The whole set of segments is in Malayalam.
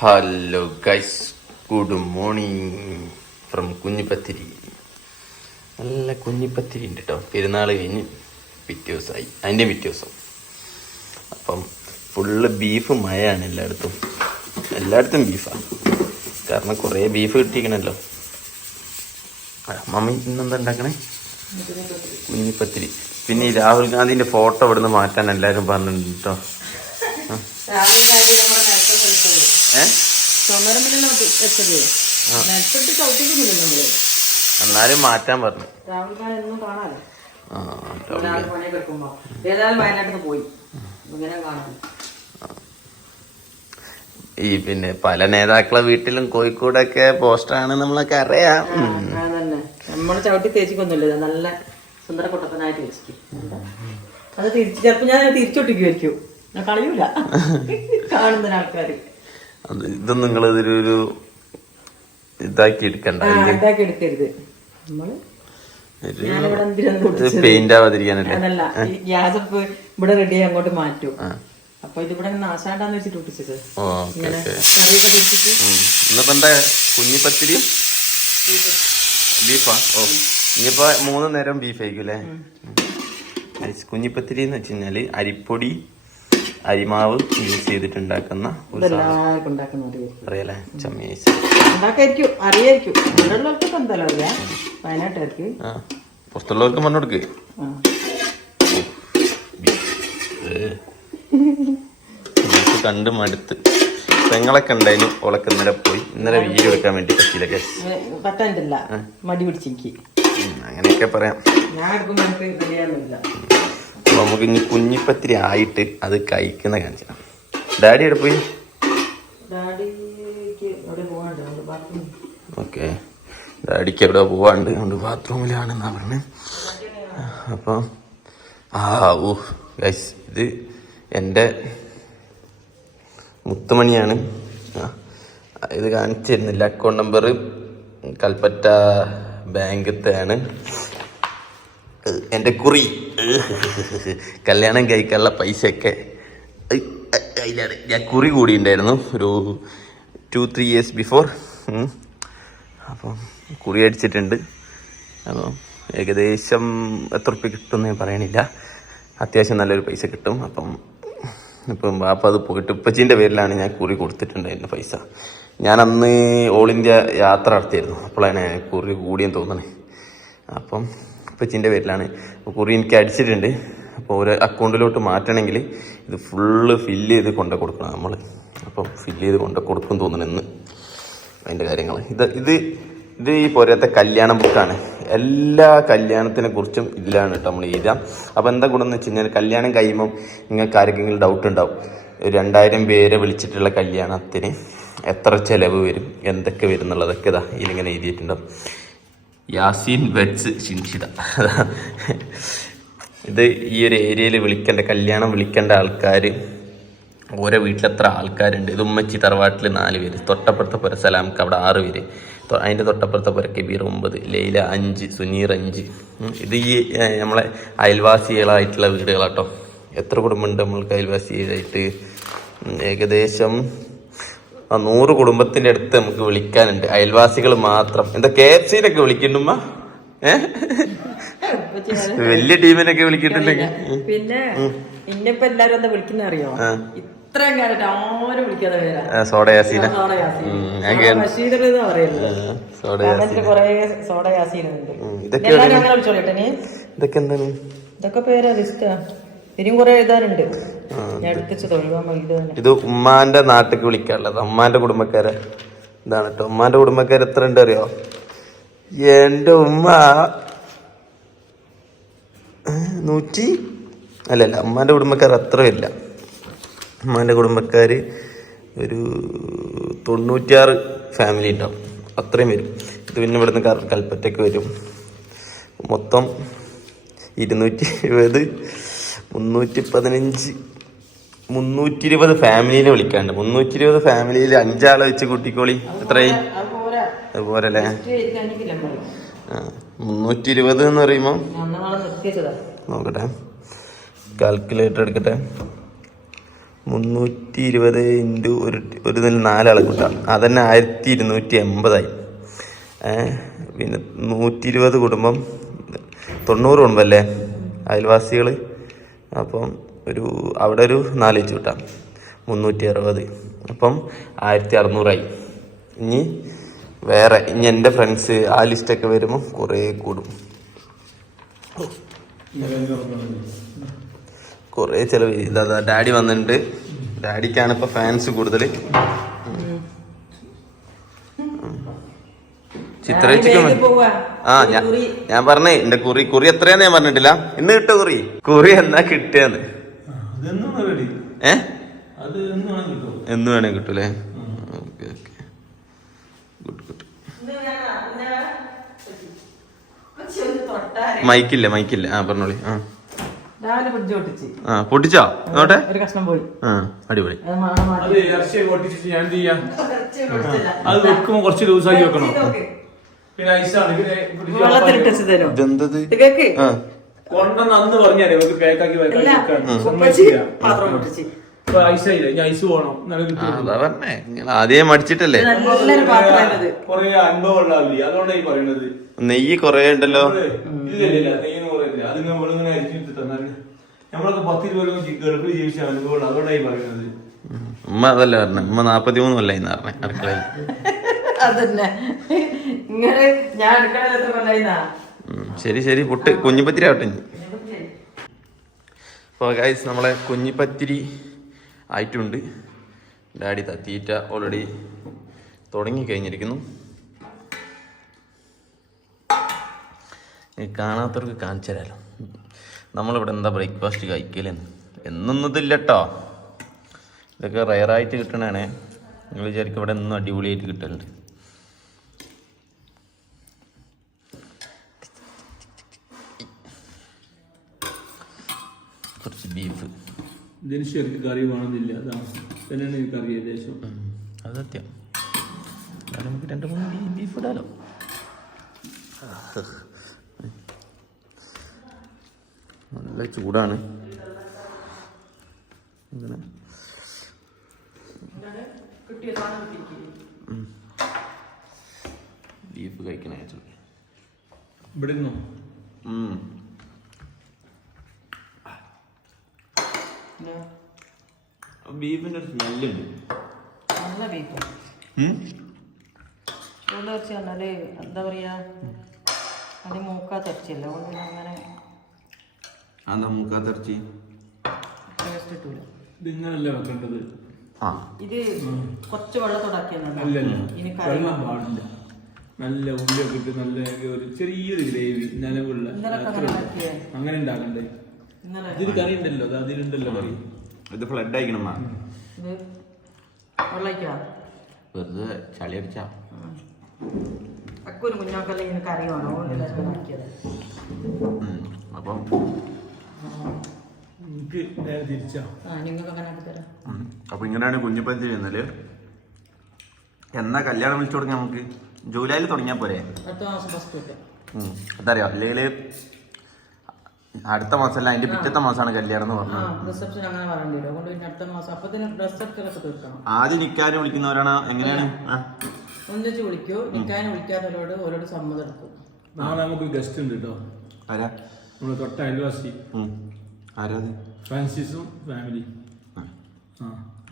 Hello guys, good morning from Kunjipathiri. നല്ല കുഞ്ഞിപ്പത്തിരി ഉണ്ട് കേട്ടോ. പെരുന്നാൾ കഴിഞ്ഞ് പിറ്റേ ദിവസമായി, അതിൻ്റെ പിറ്റേ ദിവസം. അപ്പം ഫുള്ള് ബീഫ് മഴയാണ് എല്ലായിടത്തും ബീഫാണ്. കാരണം കുറേ ബീഫ് കിട്ടിയിരിക്കണല്ലോ. മമ്മി ഇന്നെന്താ ഉണ്ടാക്കണേ? കുഞ്ഞിപ്പത്തിരി. പിന്നെ ഈ രാഹുൽ ഗാന്ധിൻ്റെ ഫോട്ടോ ഇവിടുന്ന് മാറ്റാൻ എല്ലാവരും പറഞ്ഞിട്ടുണ്ട് കേട്ടോ. എന്നാലും മാറ്റാൻ പറഞ്ഞു. ഈ പിന്നെ പല നേതാക്കളെ വീട്ടിലും കോഴിക്കോടൊക്കെ പോസ്റ്ററാണ് നമ്മളൊക്കെ അറിയാം. നമ്മള് ചവിട്ടി തേച്ചിക്കൊന്നുമില്ല, നല്ല സുന്ദര കുട്ടപ്പനായിട്ട് വെച്ചിട്ട് അത് ചിലപ്പോ ഞാൻ തിരിച്ചൊട്ടിക്കുമായിരിക്കും, ഞാൻ കളയൂല കാണുന്ന ആൾക്കാര്. ഇതൊന്നും നിങ്ങൾ ഇതിലൊരു ഇതാക്കി എടുക്കണ്ട, ഇതാക്കി എടുക്കരുത്. നമ്മള് പെയിന്റ് ആവാതിരിക്കാനല്ലേ. അതല്ല, ഗ്യാസ് ഇവിടെ റെഡി അങ്ങോട്ട് മാറ്റും. അപ്പൊ ഇതിവിടെ നാശാണ്ടാന്ന് വെച്ചിട്ട് ഒട്ടിച്ചത്. ഇന്നിപ്പോ എന്താ കുഞ്ഞിപ്പത്തിരിയും ബീഫാ? ഓ, ഇനിയിപ്പോ 3 നേരം ബീഫ് ആയിരിക്കും അല്ലേ? കുഞ്ഞിപ്പത്തിരി എന്ന് വെച്ച് കഴിഞ്ഞാല് അരിപ്പൊടി, അരിമാവ് യൂസ് ചെയ്തിട്ടുണ്ടാക്കുന്ന അറിയാലേ? പുറത്തുള്ളവർക്ക് പറഞ്ഞു കൊടുക്ക്. കണ്ട് മടുത്ത് പെങ്ങളൊക്കെ ഉണ്ടായാലും ഓളൊക്കെ ഇന്നലെ പോയി. ഇന്നലെ വീഡിയോ എടുക്കാൻ വേണ്ടി പറ്റില്ല, മടി പിടിച്ചെനിക്ക്, അങ്ങനെയൊക്കെ പറയാം. നമുക്ക് ഇനി കുഞ്ഞിപ്പത്തിരി ആയിട്ട് അത് കഴിക്കുന്ന കാണിച്ചാ. ഡാഡി എവിടെ പോയി? ഓക്കെ, ഡാഡിക്ക് എവിടെ പോവാണ്ട്, അതുകൊണ്ട് ബാത്റൂമിലാണെന്നാ പറഞ്ഞത്. അപ്പം ഗൈസ്, ഇത് എൻ്റെ മുത്തുമണിയാണ്. ഇത് കാണിച്ചു തരുന്നില്ല. അക്കൗണ്ട് നമ്പർ കൽപ്പറ്റ ബാങ്കത്തെയാണ്. എൻ്റെ കുറി കല്യാണം കഴിക്കാനുള്ള പൈസയൊക്കെ അതിലാണ്. ഞാൻ കുറി കൂടിയിട്ടുണ്ടായിരുന്നു ഒരു 2-3 years ബിഫോർ. അപ്പം കുറി അടിച്ചിട്ടുണ്ട്. അപ്പം ഏകദേശം എത്ര റുപ്യ കിട്ടുമെന്ന് ഞാൻ പറയണില്ല, അത്യാവശ്യം നല്ലൊരു പൈസ കിട്ടും. ഇപ്പം അത് പോയിട്ട് ഉപ്പച്ചീൻ്റെ പേരിലാണ് ഞാൻ കുറി കൊടുത്തിട്ടുണ്ടായിരുന്നു പൈസ. ഞാൻ അന്ന് ഓൾ ഇന്ത്യ യാത്ര നടത്തിയായിരുന്നു, അപ്പോഴാണ് കുറി കൂടിയെന്ന് തോന്നണേ. അപ്പം ഉപ്പച്ചീൻ്റെ പേരിലാണ് കുറി എനിക്ക് അടിച്ചിട്ടുണ്ട്. അപ്പോൾ ഒരു അക്കൗണ്ടിലോട്ട് മാറ്റണമെങ്കിൽ ഇത് ഫുള്ള് ഫില്ല് ചെയ്ത് കൊണ്ടു കൊടുക്കണം നമ്മൾ. അപ്പം ഫില്ല് ചെയ്ത് കൊണ്ടു കൊടുക്കും തോന്നണം ഇന്ന് അതിൻ്റെ കാര്യങ്ങൾ. ഇത് ഈ പോരത്തെ കല്യാണ ബുക്കാണ്. എല്ലാ കല്യാണത്തിനെ കുറിച്ചും ഇതിലാണ് കേട്ടോ നമ്മൾ എഴുതാം. അപ്പോൾ എന്താ ഗുണമെന്ന് വെച്ച് കഴിഞ്ഞാൽ, കല്യാണം കഴിയുമ്പം നിങ്ങൾക്ക് ആർക്കെങ്കിലും ഡൗട്ട് ഉണ്ടാവും, 2000 പേരെ വിളിച്ചിട്ടുള്ള കല്യാണത്തിന് എത്ര ചിലവ് വരും, എന്തൊക്കെ വരും എന്നുള്ളതൊക്കെ ഇതാ ഇതിലിങ്ങനെ എഴുതിയിട്ടുണ്ടാവും. യാസീൻ വെഡ്സ് ഷിൻഷിത. ഇത് ഈ ഒരു ഏരിയയിൽ കല്യാണം വിളിക്കേണ്ട ആൾക്കാർ, ഓരോ വീട്ടിലെത്ര ആൾക്കാരുണ്ട്. ഇത് ഉമ്മച്ചി തറവാട്ടിൽ 4 പേര്, തൊട്ടപ്പുറത്തെ പുര സലാംക്ക് അവിടെ 6 പേര്, അതിൻ്റെ തൊട്ടപ്പുറത്തെ പുര കബീർ 9, ലൈല 5, സുനീർ 5. ഇത് ഈ നമ്മളെ അയൽവാസികളായിട്ടുള്ള വീടുകളാട്ടോ. എത്ര കുടുംബമുണ്ട് നമ്മൾക്ക് അയൽവാസിയായിട്ട്? ഏകദേശം 100 കുടുംബത്തിൻ്റെ അടുത്ത് നമുക്ക് വിളിക്കാനുണ്ട്, അയൽവാസികൾ മാത്രം. എന്താ KFCയിലൊക്കെ വിളിക്കണ്ടുമ്മ? വലിയ ടീമിനൊക്കെ വിളിക്കിട്ടില്ലെങ്കിൽ പിന്നെ ഇന്നിപ്പോ എല്ലാരും എന്താ വിളിക്കുന്ന അറിയോ? ഇത്രയും കാലത്ത് ആരും വിളിക്കാതെ പേരാ സോഡ യാസീന. ഇതൊക്കെ പേരാ ലിസ്റ്റാ. ഇനിയും കുറെ എഴുതാനുണ്ട്. ഇത് ഉമ്മാന്റെ നാട്ടിലേക്ക് വിളിക്കാനുള്ളത്, ഉമ്മാന്റെ കുടുംബക്കാരെ ഇതാണ് കേട്ടോ. ഉമ്മാന്റെ കുടുംബക്കാർ എത്ര ഉണ്ട് അറിയോ? എന്റെ ഉമ്മ 100 അല്ലല്ല, ഉമ്മാന്റെ കുടുംബക്കാർ അത്ര ഇല്ല. ഉമ്മാന്റെ കുടുംബക്കാർ ഒരു 96 ഫാമിലി ഉണ്ടാവും, അത്രയും വരും. ഇത് പിന്നെ ഇവിടുന്ന് കൽപ്പറ്റയ്ക്ക് വരും. മൊത്തം 270, 315, 320 ഫാമിലിനെ വിളിക്കാണ്ട്. 320 ഫാമിലിയിൽ 5 ആളെ വെച്ച് കൂട്ടിക്കോളി. എത്രയായി? അതുപോലല്ലേ? 320 എന്ന് പറയുമ്പോൾ നോക്കട്ടെ, കാൽക്കുലേറ്റർ എടുക്കട്ടെ. 320 ഇൻറ്റു ഒരു നില 4 ആളെ കൂട്ടാം. അതന്നെ 1280 പിന്നെ 120 കുടുംബം 90 കുടുംബല്ലേ അയൽവാസികൾ. അപ്പം അവിടെ ഒരു 4 വെച്ച് കിട്ടാം 360. അപ്പം 1600. ഇനി എൻ്റെ ഫ്രണ്ട്സ് ആ ലിസ്റ്റൊക്കെ വരുമ്പോൾ കുറേ കൂടും, കുറേ ചിലവ്. ഇതാ ഡാഡി വന്നിട്ടുണ്ട്. ഡാഡിക്കാണ് ഇപ്പൊ ഫാൻസ് കൂടുതൽ. ചിത്രേച്ചിക്ക് ഞാൻ പറഞ്ഞേ എന്റെ കുറി എത്രയാന്ന് ഞാൻ പറഞ്ഞിട്ടില്ല. ഇന്ന് കിട്ട കുറി എന്നാ കിട്ടിയാന്ന് എന്ന് വേണേ കിട്ടൂലേ? Okay okay, good good. മൈക്കില്ല. ആ പറഞ്ഞോളി. പൊട്ടിച്ചോ? നോട്ടെ. അടിപൊളി. അത് വെക്കുമ്പോ കുറച്ച് ലൂസാക്കി വെക്കണം. പിന്നെ കൊണ്ടെന്ന് അന്ന് പറഞ്ഞാലേ പാക്കാക്കി ഐസ് പോകണം. ആദ്യം മടിച്ചിട്ടല്ലേ? കൊറേ അനുഭവം അതുകൊണ്ടായി പറയണത്. നെയ്യ് കൊറേ ഉണ്ടല്ലോ. നെയ്യെന്ന് പറയുന്നില്ല, അത് നമ്മളിങ്ങനെ അരിച്ചിട്ട് തന്നാല് നമ്മളൊക്കെ 10 രൂപ ഗൾഫിൽ ജീവിച്ച അനുഭവം. അതുകൊണ്ടായി പറയുന്നത്. ഉമ്മ അതല്ല പറഞ്ഞ. ഉമ്മ 43 കൊല്ലായിന്ന് പറഞ്ഞ അടുക്കളയിൽ. ശരി പുട്ട് കുഞ്ഞിപ്പത്തിരി ആവട്ടെ. അപ്പോൾ ഗൈസ് നമ്മളെ കുഞ്ഞിപ്പത്തിരി ആയിട്ടുണ്ട്. ഡാഡി തീറ്റ ഓൾറെഡി തുടങ്ങി കഴിഞ്ഞിരിക്കുന്നു. കാണാത്തവർക്ക് കാണിച്ചു തരാമല്ലോ നമ്മളിവിടെ എന്താ ബ്രേക്ക്ഫാസ്റ്റ് കഴിക്കലെന്ന്. എന്നൊന്നതില്ല കേട്ടോ, ഇതൊക്കെ റയറായിട്ട് കിട്ടണേ. നിങ്ങൾ വിചാരിക്കും ഇവിടെ ഒന്നും അടിപൊളിയായിട്ട് കിട്ടലുണ്ട്. കുറച്ച് ബീഫ്. ഇതിന് ശരിക്കും കറി വേണമെന്നില്ല, തന്നെയാണ് ഈ കറി ഏകദേശം. അത് സത്യം. നമുക്ക് 2-3 ബീഫ് ഇടാലോ. നല്ല ചൂടാണ്. ഇങ്ങനെ ബീഫ് കഴിക്കണ ഇവിടെ ബീഫിന്റെ ഒരു സ്മെല്ലുണ്ട്. നല്ല ബീഫ് പറഞ്ഞാല് എന്താ പറയാ, അത് മൂക്കാത്തിറച്ചിയല്ല. അതുകൊണ്ട് അങ്ങനെ മൂക്കാത്തിറച്ചി ടേസ്റ്റ് കിട്ടൂല. ഇതിങ്ങനല്ലേ വെക്കേണ്ടത്. ഇത് കുറച്ച് വെള്ളത്തോടാക്കിയാണ്. വെള്ളം പാടില്ല. നല്ല ഉള്ളിയൊക്കെ ഇട്ട് നല്ല ഒരു ചെറിയൊരു ഗ്രേവി നിലവുള്ള അങ്ങനെ ഉണ്ടാക്കണ്ടേ. ഇതിൽ കറി ഉണ്ടല്ലോ, അത് അതിലുണ്ടല്ലോ കറി. ഇത് ഫ്ലഡ് അയക്കണം. വെറുതെ ചളി അടിച്ചാ ഒരു കുഞ്ഞോക്കല്ല ഇങ്ങനെ കറി വേണോ. അപ്പം എനിക്ക് നേരെ തിരിച്ചാ. അപ്പൊ ഇങ്ങനെയാണ് കുഞ്ഞിപ്പത്തി ചെയ്യുന്നത്. എന്നാ കല്യാണം വിളിച്ചു തുടങ്ങി നമുക്ക് ജൂലൈയിൽ തുടങ്ങിയാൽ പോരെ? അതറിയോ? അല്ലെങ്കിൽ അടുത്ത മാസമല്ല, അതിന്റെ പിറ്റത്തെ മാസമാണ് കല്യാണം എന്ന് പറഞ്ഞത്. ആദ്യം നിക്കാനും വിളിക്കുന്നവരാണ്. എങ്ങനെയാണ് ഒന്നിച്ച് വിളിക്കൂ. നിക്കാനും വിളിക്കാത്തവരോട് ഓരോട് സമ്മതം എടുക്കും. നാളെ നമുക്ക് ഗസ്റ്റ് ഉണ്ട് കേട്ടോ. ആരാ? നമ്മള് തൊട്ട അയൽവാസി. ആരാ? ഫ്രാൻസിസും ഫാമിലി.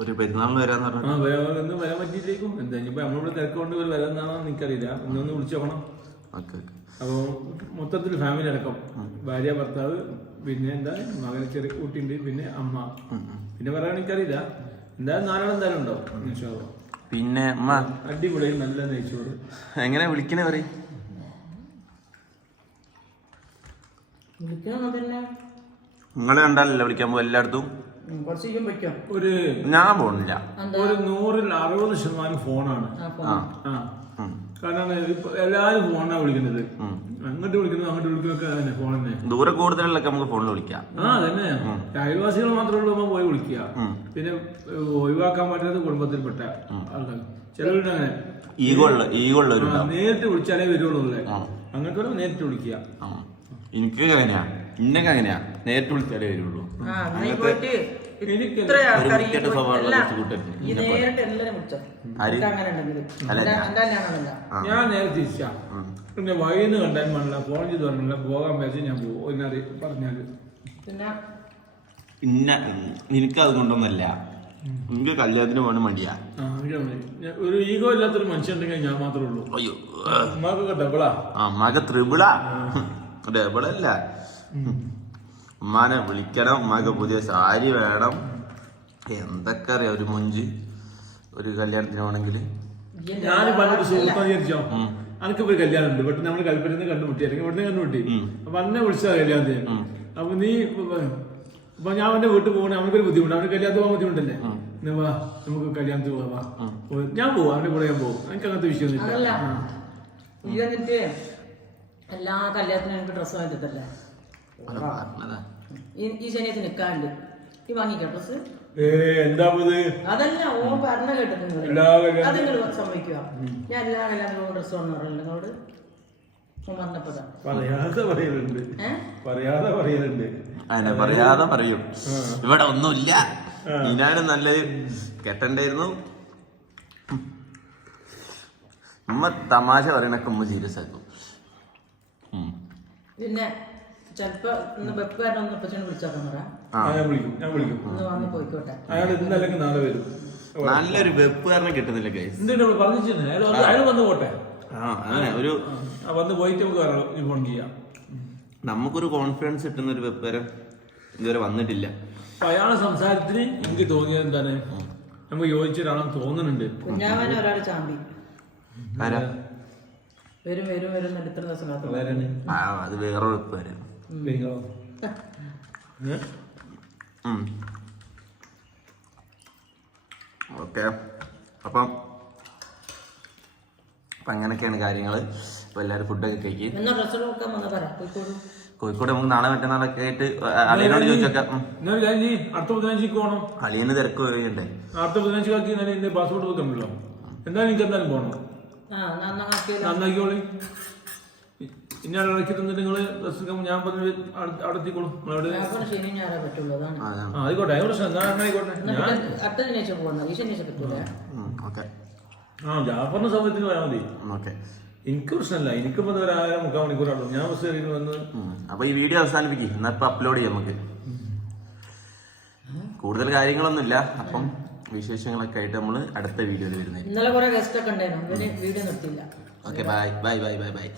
ഒരു പെരുന്നാളിന് വരാന്ന് പറഞ്ഞു. വരാൻ പറ്റിയിട്ടേക്കും. എന്താ ഇപ്പൊ നമ്മളിവിടെ തിരക്കൊണ്ട് വരാന്നാണോ എനിക്കറിയില്ല. ഇന്നൊന്ന് വിളിച്ചു നോക്കണം. അപ്പൊ മൊത്തത്തിൽ ഫാമിലി അടക്കം, ഭാര്യ, ഭർത്താവ്, പിന്നെ എന്താ മകന് ചെറിയ കുട്ടിയുണ്ട്, പിന്നെ അമ്മ, പിന്നെ പറയാൻ എനിക്കറിയില്ല. എന്തായാലും 4 ആൾ എന്തായാലും ഉണ്ടാവും. പിന്നെ അടിപൊളി നല്ല നെയ്ച്ചോറ്. എങ്ങനെ വിളിക്കണേ പറയും? നിങ്ങളെ കണ്ടാലല്ലേ വിളിക്കാൻ പോകും എല്ലായിടത്തും. ഒരു ഞാൻ പോണില്ല. ഒരു 100-ൽ 60% ഫോണാണ്. കാരണം എല്ലാരും ഫോണാണ് വിളിക്കുന്നത്. അങ്ങോട്ട് വിളിക്കുന്നത് അങ്ങോട്ട് വിളിക്കുന്നൊക്കെ തന്നെ ഫോൺ തന്നെ. ദൂരെ കൂടുതലൊക്കെ നമുക്ക് ഫോണിൽ വിളിക്കാം. അതന്നെ. അയൽവാസികൾ മാത്രമേ ഉള്ളൂ പോയി വിളിക്കുക. പിന്നെ ഒഴിവാക്കാൻ പറ്റാത്ത കുടുംബത്തിൽപ്പെട്ട ആൾക്കാർ ചിലവരുണ്ട് അങ്ങനെ. നേരിട്ട് വിളിച്ചാലേ വരുള്ളൂ. അങ്ങനത്തെ നേരിട്ട് വിളിക്കുക. എനിക്ക് അങ്ങനെയാ, ഇന്നൊക്കെ അങ്ങനെയാ, നേരിട്ട് വിളിച്ചാലേ വരുള്ളൂ. ഇത്ര ആൾക്കാർ വൃത്തികെട്ട സ്വഭാവമുള്ള കുറച്ച് കൂട്ടരുത്. ഈ നേരിട്ട് എല്ലാരും വിളിച്ചോ അങ്ങനെ ഉണ്ടെങ്കിലും എന്റെ കല്യാണമല്ല. ഞാൻ നേരെ തിരിച്ചാ പിന്നെ വഴിന്ന് കണ്ടാൽ മണില്ല ഫോൺ ചെയ്ത് പറഞ്ഞില്ല പോകാൻ വെച്ച് ഞാൻ പോകും പറഞ്ഞാല് പിന്നെ എനിക്കത് കൊണ്ടൊന്നല്ല, എനിക്ക് കല്യാണത്തിന് പോകണം മടിയാ. ഒരു ഈഗോ ഇല്ലാത്തൊരു മനുഷ്യൻ ഉണ്ടെങ്കിൽ ഞാൻ മാത്രമേ ഉള്ളൂ. അയ്യോ ഉമ്മാക്കൊക്കെ ഡബിളാ. അമ്മക്ക് ത്രിബിളാ, ഡബിളല്ല. ഉമ്മാനെ വിളിക്കണം, ഉമ്മാക്ക് പുതിയ സാരി വേണം, എന്തൊക്കെ അറിയാം. ഒരു മൊഞ്ച് ഒരു കല്യാണത്തിന് പോണെങ്കിൽ ഞാൻ പണ്ടൊരു സുഹൃത്ത് വിചാരിച്ചോ അനക്കിപ്പോ ഒരു കല്യാണം ഉണ്ട്, പെട്ടെന്ന് നമ്മൾ കൽപ്പറ്റന്ന് കണ്ടുമുട്ടി അല്ലെങ്കിൽ ഇവിടുന്ന് കണ്ടുമുട്ടി. അപ്പൊ അന്നെ വിളിച്ചാ കല്യാണത്തിന്. അപ്പൊ നീ അപ്പൊ ഞാൻ അവന്റെ വീട്ടിൽ പോകണേ, അവനക്കൊരു ബുദ്ധിമുട്ട്, അവന് കല്യാണത്തിന് പോകാൻ ബുദ്ധിമുട്ടല്ലേ. വാ നമുക്ക് കല്യാണത്തിന് പോവാ, ഞാൻ പോവാം, അവന്റെ കൂടെ ഞാൻ പോകും. എനിക്ക് അങ്ങനത്തെ വിഷയമൊന്നുമില്ല. എല്ലാ കല്യാണത്തിനും എനിക്ക് ഡ്രസ്സ് വാങ്ങിത്തല്ലേ. ഈ ശനിയത്തിന് നിൽക്കാണ്ട് ഈ വാങ്ങിക്കോ ഡ്രസ്സ്. എന്താ അതല്ല ഓ പറഞ്ഞ കേട്ടത് അത് നിങ്ങൾ സമ്മതിക്കുക. ഞാൻ എല്ലാ കല്യാണങ്ങളും ഡ്രസ്സ് കൊണ്ടുവരല്ലോ നിങ്ങളോട് പറഞ്ഞപ്പോഴാ പറയാതെ പറയലുണ്ട്. അതിനെ പറയാതെ പറയും. ഇവിടെ ഒന്നുമില്ല, ഇതിനാലും നല്ലത് കെട്ടണ്ടായിരുന്നു. ഉമ്മ തമാശ പറയണൊക്കെ ഉമ്മ സീരിയസ് ആക്കും. പിന്നെ ചെലപ്പോ ഇന്ന് വെപ്പുകാരൻ ഒന്ന് ഇപ്പച്ചനെ വിളിച്ചോക്കാൻ പറയാം. ഞാൻ വിളിക്കും. ഒന്ന് വാങ്ങി പോയിക്കോട്ടെ. അയാൾ ഇന്നല്ലെങ്കിൽ നാളെ വരും. നല്ലൊരു വെപ്പുകാരനെ കിട്ടുന്നില്ല ഗൈസ്. പറഞ്ഞു അയാൾ വന്ന് പോട്ടെ. അങ്ങനെ ഒരു വന്ന് പോയിട്ട് നമുക്ക് ഫോൺ ചെയ്യാം. നമുക്കൊരു കോൺഫിഡൻസ് കിട്ടുന്ന ഒരു വെപ്പുകാരൻ ഇതുവരെ വന്നിട്ടില്ല. അയാളെ സംസാരത്തിന് എനിക്ക് തോന്നിയത് എന്താണ്, നമുക്ക് യോജിച്ചിട്ടാണെന്ന് തോന്നുന്നുണ്ട്. കുഞ്ഞാവനെ ഒരാള് ചാമ്പി ആരാ? വരും വരും വരും ഇത്ര ദിവസം കാത്തു. അത് വേറൊരു വെപ്പുകാരൻ. ഓക്കെ, അപ്പം അങ്ങനെയൊക്കെയാണ് കാര്യങ്ങള്. അപ്പൊ എല്ലാരും ഫുഡൊക്കെ കഴിക്കും. എന്നാ ഡ്രസ്സ് നോക്കാൻ വന്നാ പറയാം കോഴിക്കോട്. കോഴിക്കോട് നമുക്ക് നാളെ മറ്റന്നാളൊക്കെ ആയിട്ട് അളിയനോട് ചോദിച്ചേക്കാം. അടുത്ത ബുധനാഴ്ചക്ക് പോകണം. അളിയന് തിരക്ക് വരികയുണ്ടേ. അടുത്ത ബുധനാഴ്ചക്കാക്കി എന്റെ പാസ്പോർട്ട് നോക്കണല്ലോ. എന്തായാലും എനിക്ക് എന്തായാലും പോകണം. നന്നാക്കിക്കോളി. ഇനി ഇടയ്ക്ക് തന്നിട്ട് നിങ്ങള് ഞാൻ പറഞ്ഞ അവിടെ എത്തിക്കോളും. ആയിക്കോട്ടെ, ഓക്കെ. ജാഫറിന്റെ സമയത്തിന് പോയാൽ മതി. ഓക്കെ, എനിക്ക് പ്രശ്നമല്ല. എനിക്കിപ്പോ 1.5 മണിക്കൂറാണോ ഞാൻ ബസ് കയറി വന്ന്. അപ്പൊ ഈ വീഡിയോ അവസാനിപ്പിക്കും. എന്നാ ഇപ്പൊ അപ്ലോഡ് ചെയ്യാം. നമുക്ക് കൂടുതൽ കാര്യങ്ങളൊന്നുമില്ല. അപ്പം വിശേഷങ്ങളൊക്കെ ആയിട്ട് നമ്മള് അടുത്ത വീഡിയോയിൽ വരുന്നത്. ഇന്നലെ കുറെ ഗസ്റ്റ് ഒക്കെ ഉണ്ടായിരുന്നു, വീഡിയോ നിർത്തിയില്ല. Okay, bye bye bye bye bye.